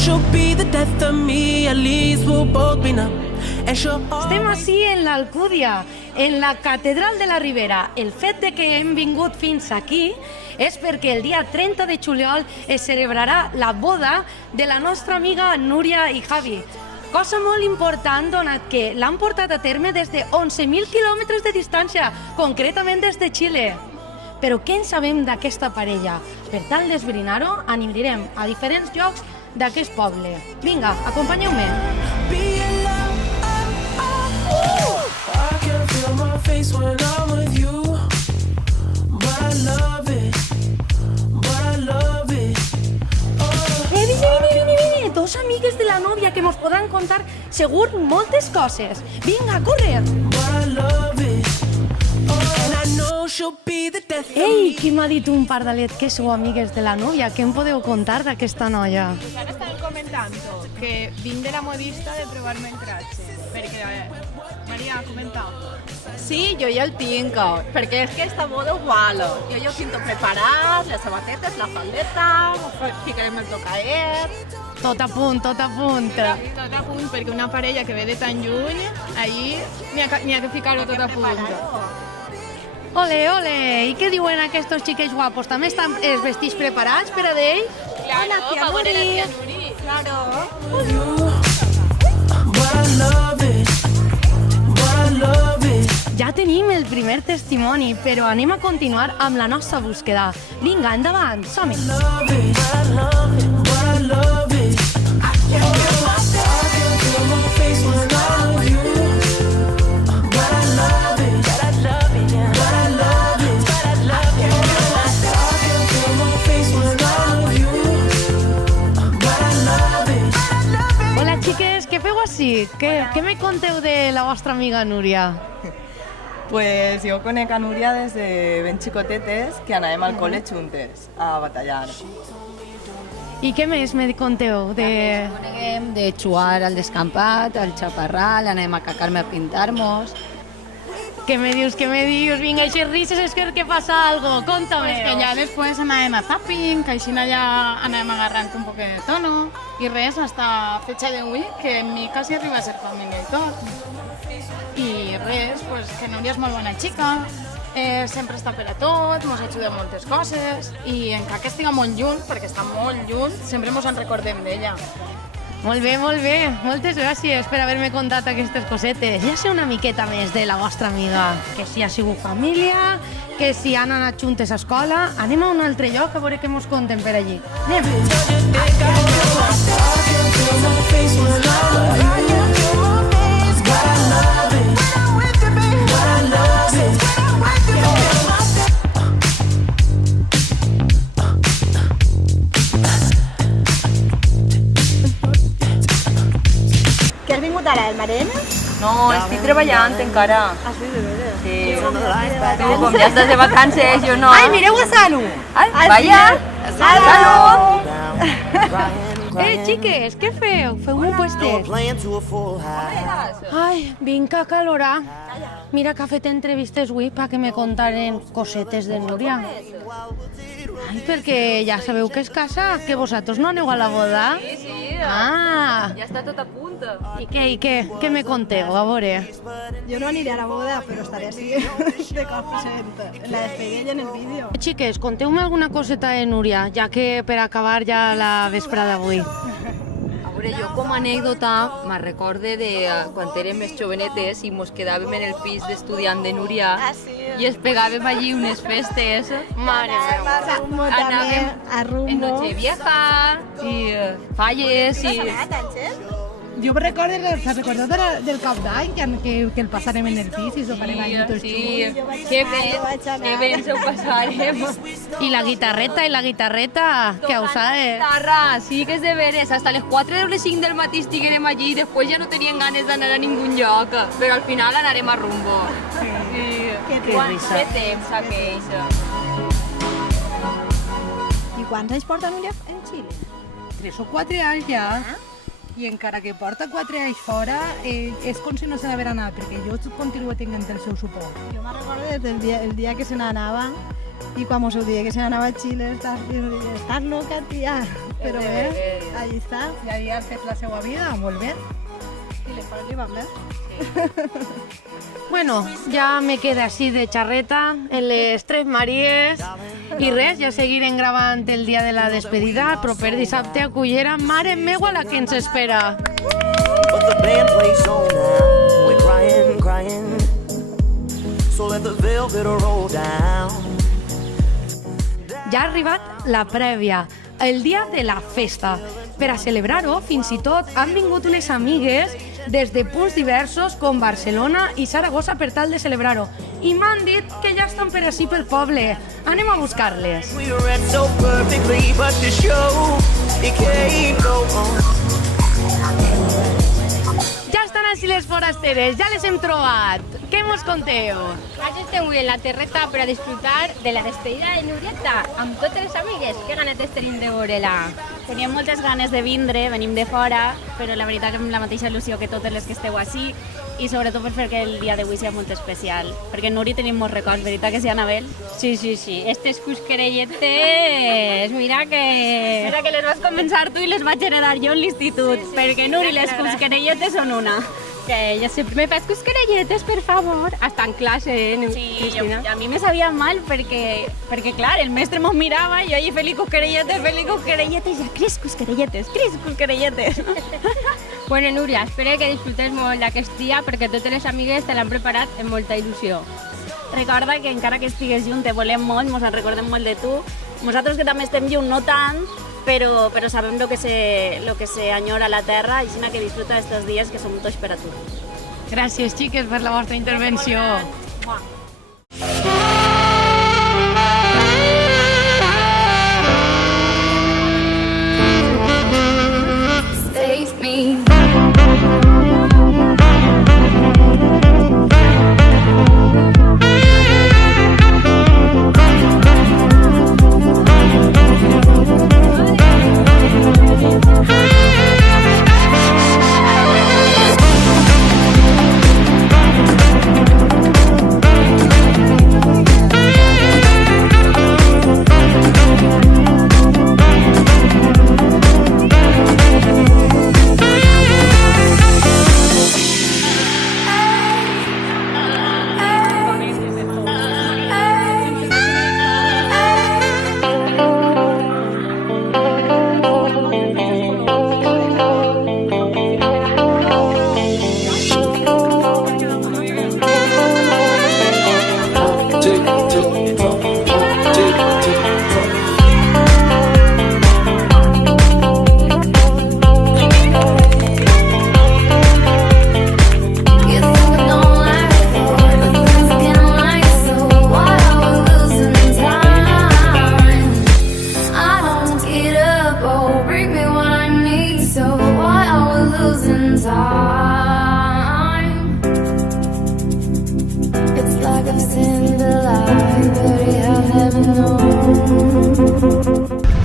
she'll be the death of me, at least we'll both be numb. Estem així en l'Alcúdia, en la Catedral de la Ribera. El fet de que hem vingut fins aquí és perquè el dia 30 de juliol es celebrarà la boda de la nostra amiga Núria i Javi. Cosa molt important, donat que l'han portat a terme des de 11.000 quilòmetres de distància, concretament des de Xile. Però què en sabem d'aquesta parella? Per tal d'esbrinar-ho, anirem a diferents llocs d'aquest poble. Vinga, acompanyeu-me. I can feel my face when I'm with you, but I love it, Vine, dos amigues de la nòvia que mos podran contar segur moltes coses. Vinga, corre! Ei, qui m'ha dit un pardalet que sou amigues de la nòvia? Què em podeu contar d'aquesta noia? Pues ara estàvem comentant que vinc de la modista de provar-me el traje, perquè Maria, comenta. Sí, jo ja el tinc, perquè és que esta boda ho val. Jo ja ho tinc tot preparat, les sabatetes, la faldeta, ficarem el tocaet. Tot a punt, tot a punt. Tot a punt, perquè una parella que ve de tan lluny, allí n'hi ha que ficar-ho tot a punt. Ole, ole! I què diuen aquests xiquets guapos? També estan els vestits preparats per a d'ell? Claro, va veure la tia Nuri. Claro. Ja tenim el primer testimoni, però anem a continuar amb la nostra búsqueda. Vinga, endavant, som-hi! Hola, xiques, què feu així? Què me conteu de la vostra amiga Núria? Pues jo conec a Núria des de ben xicotetes, que anàvem al col·le juntes a batallar. I què més me conteu? Coneguem de jugar al descampat, al xaparral, anem a cacar-me a pintar-nos. Què me dius? Vinga, així risses, és que passa algo, conta'm. Pues que ja després anàvem a zapping, que així allà anàvem agarrant un poc de tono, i res, hasta fecha d'avui, que en mi quasi arriba a ser família i tot. I res, pues, que Núria és molt bona xica, sempre està per a tot, ens ajuda en moltes coses, i encara que estiga molt lluny, perquè està molt lluny, sempre ens en recordem d'ella. Molt bé, moltes gràcies per haver-me contat aquestes cosetes. Ja sé una miqueta més de la vostra amiga, que si ha sigut família, que si han anat juntes a escola. Anem a un altre lloc a veure què mos conten per allí. Anem! Que has vingut ara, el Marena? No, estic treballant encara. Ah, sí, de veres? Sí. Tu, com ja estàs de vacances, jo no. Ai, mireu a Sanu! Ai, vaya! Salut! Xiques, què feu? Feu un puestet? Ai, vinc a calorar. Mira que ha fet entrevistes avui perquè me contaren cosetes de Núria. Ai, perquè ja sabeu que es casa, que vosaltres no aneu a la boda. Sí, Ah, ja està tot a punt. i què? Què me conteu? A veure. Yo no aniré a la boda, pero estaré así de confianza. En la despedida y en el vídeo. Xiques, conteu-me alguna coseta de Núria, ja que per acabar ja la vesprada d'avui. A veure, jo com a anècdota me'n recorde de quan érem més jovenetes i mos quedàvem en el pis d'estudiant de Núria i es pegàvem allí unes festes. Mare meva. A rumbo también, a En rumbo. Nochevieja i falles i... Jo me recordo del Cap d'Any, que el passarem en el pis i soparem allà tots Sí, junts. que bé ens ho passarem. I la guitarreta, que us ha de... Guitarra, sí que és de veres. Hasta les 4 o les 5 del matí estiguérem allí i després ja no tenien ganes d'anar a ningun lloc. Però al final anarem a rumbo. Sí. Que Que temps aquells. I quants anys porta Núria en Xile? 3 o 4 anys ja. I encara que porta 4 anys fora, és com si no se n'haver anat, perquè jo continuo tenint el seu suport. Jo me recordo des el dia que se n'anava i quan mos ho deia que se n'anava a Xile, estàs loca, tia. però bé, allí està, i ahir ha fet la seva vida, molt bé. I les coses li van bé. Bueno, ja me queda així de xarreta en les Tres Maries i res, ja seguirem gravant el dia de la despedida, però per dissabte a Cullera, mare meua la que ens espera. But the band plays on now. We're crying, crying. So let the velvet roll down. Ja ha arribat la prèvia, el dia de la festa. Per a celebrar-ho, fins i tot han vingut unes amigues des de punts diversos com Barcelona i Saragossa per tal de celebrar-ho. I m'han dit que ja estan per ací pel poble. Anem a buscar-les. We read so perfectly, but the show, it can't go on. Ja estan així les forasteres, ja les hem trobat. Què mos conteu? Aquí estem avui en la terreta per a disfrutar de la despedida de Nurieta amb totes les amigues. Que ganes tenim de veure-la. Teníem moltes ganes de vindre, venim de fora, però la veritat que amb la mateixa il·lusió que totes les que esteu així i sobretot per fer que el dia d'avui sigui molt especial. Perquè en Nuri tenim molts records, veritat que sí, Anabel? Sí. Estes cusquerelletes, mira que les vas començar tu i les vaig heredar jo en l'institut, perquè Nuri, les cusquerelletes són una. Que ella sempre me fas cusquerelletes, per favor. Hasta en clase, Sí, Cristina. a mi me sabia mal perquè clar, el mestre mos mirava i jo allí feliç cusquerelletes, i ja, Cris cusquerelletes. Bueno, Núria, espero que disfrutes molt d'aquest dia perquè totes les amigues te l'han preparat amb molta il·lusió. Recorda que encara que estigues junt te volem molt, mos en recordem molt de tu. Nosaltres que també estem junt, no tant, però sabem lo que se añora a la terra, així que disfruta d'estos dies que som tots per a tu. Gràcies, xiques, per la vostra intervenció.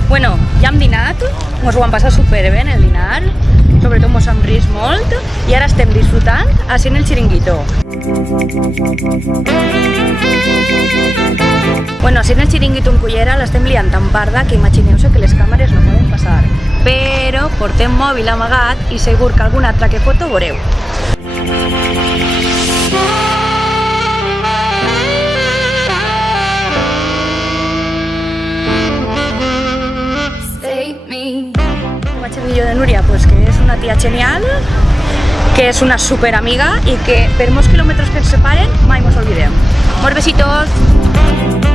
Bueno, ja hem dinat, ens ho vam passar superbé en el dinar, sobretot ens hem rist molt i ara estem disfrutant així en el xiringuito. Bueno, així en el xiringuito en Cullera l'estem liant tan parda que imagineu-se que les càmeres no poden passar, però portem mòbil amagat i segur que alguna altra que foto veureu. Vaig a dir jo de Núria, pues, que és una tia genial, que és una super amiga i que per molts quilòmetres que ens separen mai mos oblidem. Molts besitos!